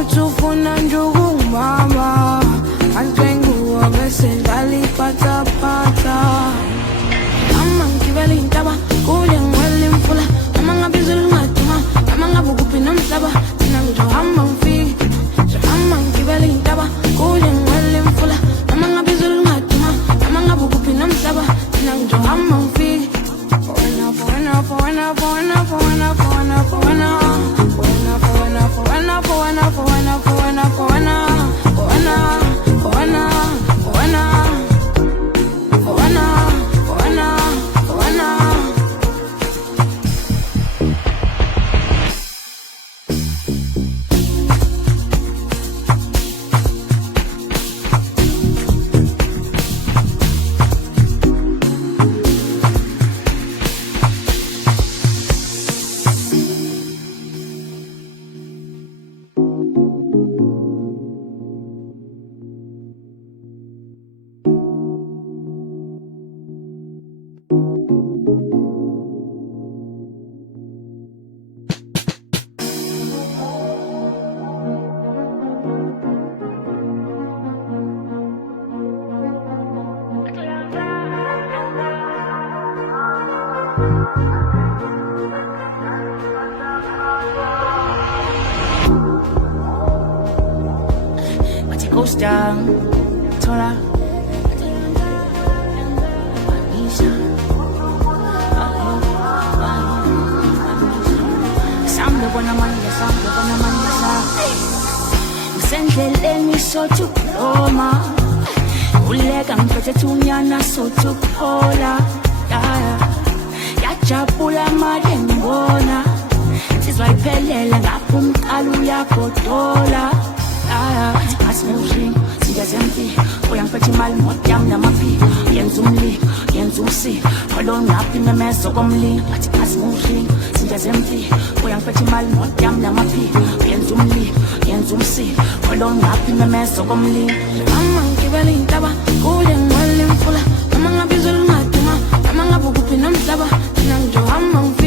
Utufuna njugu mama, antwengu obese dali pata pata. Amang kibeli intaba, kule ngweli mfula. Amanga bizul ngatuma, amanga bugupi namsaba. Tinanjo amang fi, so amang kibeli intaba, kule ngweli mfula. Amanga bizul ngatuma, amanga bugupi namsaba. Tinanjo amang fi. Poena, poena, poena, poena, poena, poena, poena. Goes down, Tora, Anisha, Sambe wana manisa, Msendleleni sotu Roma, Ulega mpete tunyana sotu Pola, Yajabula madembona, Sizwa iphelela ngapho umqalu yakho dola. Singazempi uyangiphethe imali imoto yami namaphiko yenza umlilo yenza umsilo pholo ngaphi memezo komlilo athi asimuhlinga singazempi uyangiphethe imali imoto yami namaphiko yenza umlilo yenza umsilo pholo ngaphi memezo komlilo. Amangibeli intaba kule ngwele mfula amangabizul ngatuma amangabukuphi nomhlaba tinanjo amangfi